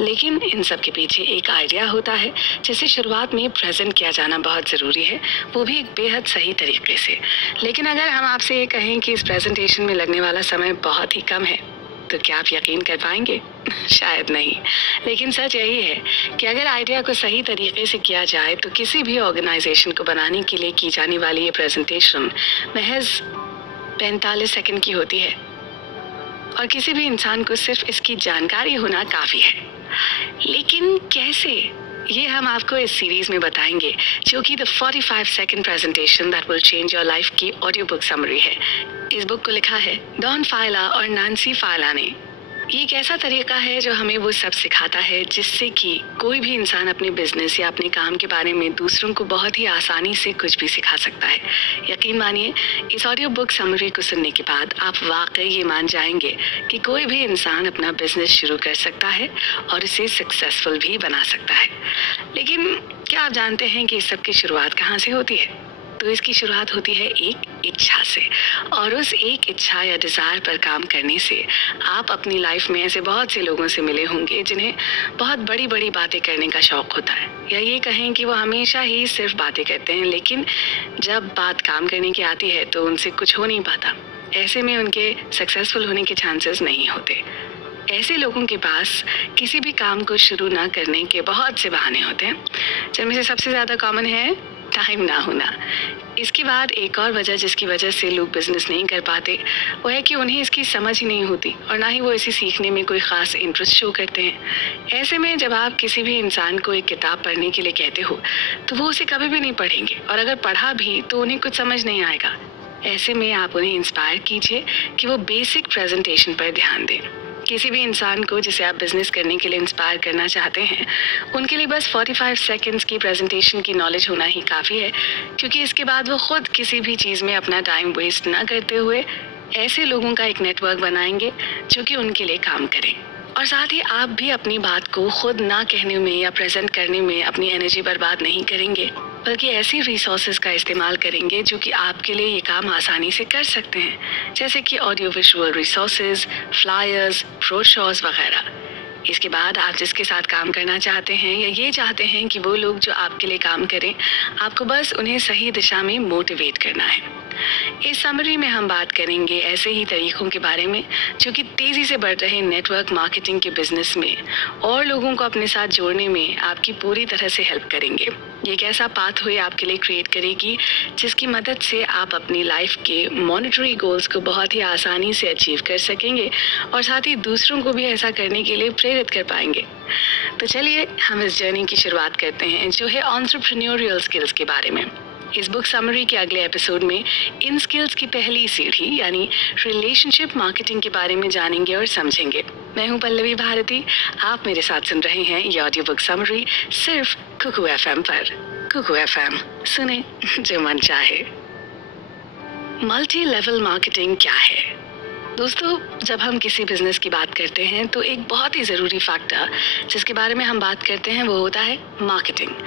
लेकिन इन सब के पीछे एक आइडिया होता है जिसे शुरुआत में प्रेजेंट किया जाना बहुत ज़रूरी है, वो भी एक बेहद सही तरीके से। लेकिन अगर हम आपसे ये कहें कि इस प्रेजेंटेशन में लगने वाला समय बहुत ही कम है, तो क्या आप यकीन कर पाएंगे? शायद नहीं। लेकिन सच यही है कि अगर आइडिया को सही तरीके से किया जाए तो किसी भी ऑर्गेनाइजेशन को बनाने के लिए की जाने वाली ये प्रेजेंटेशन महज 45 सेकंड की होती है, और किसी भी इंसान को सिर्फ इसकी जानकारी होना काफ़ी है। लेकिन कैसे, ये हम आपको इस सीरीज में बताएंगे, जो कि the 45 second presentation that will change your life की ऑडियो बुक समरी है। इस बुक को लिखा है डॉन फायला और नैन्सी फायला ने। ये एक ऐसा तरीका है जो हमें वो सब सिखाता है जिससे कि कोई भी इंसान अपने बिजनेस या अपने काम के बारे में दूसरों को बहुत ही आसानी से कुछ भी सिखा सकता है। यकीन मानिए, इस ऑडियो बुक समरी को सुनने के बाद आप वाकई ये मान जाएंगे कि कोई भी इंसान अपना बिजनेस शुरू कर सकता है और इसे सक्सेसफुल भी बना सकता है। लेकिन क्या आप जानते हैं कि इस सब की शुरुआत कहाँ से होती है? तो इसकी शुरुआत होती है एक इच्छा से, और उस एक इच्छा या डिज़ायर पर काम करने से आप अपनी लाइफ में ऐसे बहुत से लोगों से मिले होंगे जिन्हें बहुत बड़ी बड़ी बातें करने का शौक़ होता है, या ये कहें कि वो हमेशा ही सिर्फ बातें करते हैं, लेकिन जब बात काम करने की आती है तो उनसे कुछ हो नहीं पाता। ऐसे में उनके सक्सेसफुल होने के चांसेस नहीं होते। ऐसे लोगों के पास किसी भी काम को शुरू ना करने के बहुत से बहाने होते हैं, जिनमें से सबसे ज़्यादा कॉमन है टाइम ना होना। इसके बाद एक और वजह जिसकी वजह से लोग बिजनेस नहीं कर पाते, वो है कि उन्हें इसकी समझ ही नहीं होती और ना ही वो इसे सीखने में कोई ख़ास इंटरेस्ट शो करते हैं। ऐसे में जब आप किसी भी इंसान को एक किताब पढ़ने के लिए कहते हो तो वो उसे कभी भी नहीं पढ़ेंगे, और अगर पढ़ा भी तो उन्हें कुछ समझ नहीं आएगा। ऐसे में आप उन्हें इंस्पायर कीजिए कि वो बेसिक प्रेजेंटेशन पर ध्यान दें। किसी भी इंसान को जिसे आप बिजनेस करने के लिए इंस्पायर करना चाहते हैं, उनके लिए बस 45 सेकंड्स की प्रेजेंटेशन की नॉलेज होना ही काफ़ी है, क्योंकि इसके बाद वो खुद किसी भी चीज़ में अपना टाइम वेस्ट ना करते हुए ऐसे लोगों का एक नेटवर्क बनाएंगे जो कि उनके लिए काम करें। और साथ ही आप भी अपनी बात को खुद ना कहने में या प्रेजेंट करने में अपनी एनर्जी बर्बाद नहीं करेंगे, बल्कि ऐसी रिसोर्सेज का इस्तेमाल करेंगे जो कि आपके लिए ये काम आसानी से कर सकते हैं, जैसे कि audio visual resources, flyers, brochures वगैरह। इसके बाद आप जिसके साथ काम करना चाहते हैं या ये चाहते हैं कि वो लोग जो आपके लिए काम करें, आपको बस उन्हें सही दिशा में मोटिवेट करना है। इस समरी में हम बात करेंगे ऐसे ही तरीकों के बारे में जो कि तेज़ी से बढ़ रहे नेटवर्क मार्केटिंग के बिजनेस में और लोगों को अपने साथ जोड़ने में आपकी पूरी तरह से हेल्प करेंगे। ये एक ऐसा पाथवे आपके लिए क्रिएट करेगी जिसकी मदद से आप अपनी लाइफ के मॉनेटरी गोल्स को बहुत ही आसानी से अचीव कर सकेंगे, और साथ ही दूसरों को भी ऐसा करने के लिए प्रेरित कर पाएंगे। तो चलिए हम इस जर्नी की शुरुआत करते हैं, जो है एंटरप्रेन्योरियल स्किल्स के बारे में। इस बुक समरी के अगले एपिसोड में इन स्किल्स की पहली सीढ़ी यानी रिलेशनशिप मार्केटिंग के बारे में जानेंगे और समझेंगे। मैं हूं पल्लवी भारती, आप मेरे साथ सुन रहे हैं ये ऑडियो बुक समरी सिर्फ कुकू एफएम पर। कुकू एफएम, सुने जो मन चाहे। मल्टी लेवल मार्केटिंग क्या है? दोस्तों, जब हम किसी बिजनेस की बात करते हैं तो एक बहुत ही ज़रूरी फैक्टर जिसके बारे में हम बात करते हैं वो होता है मार्केटिंग।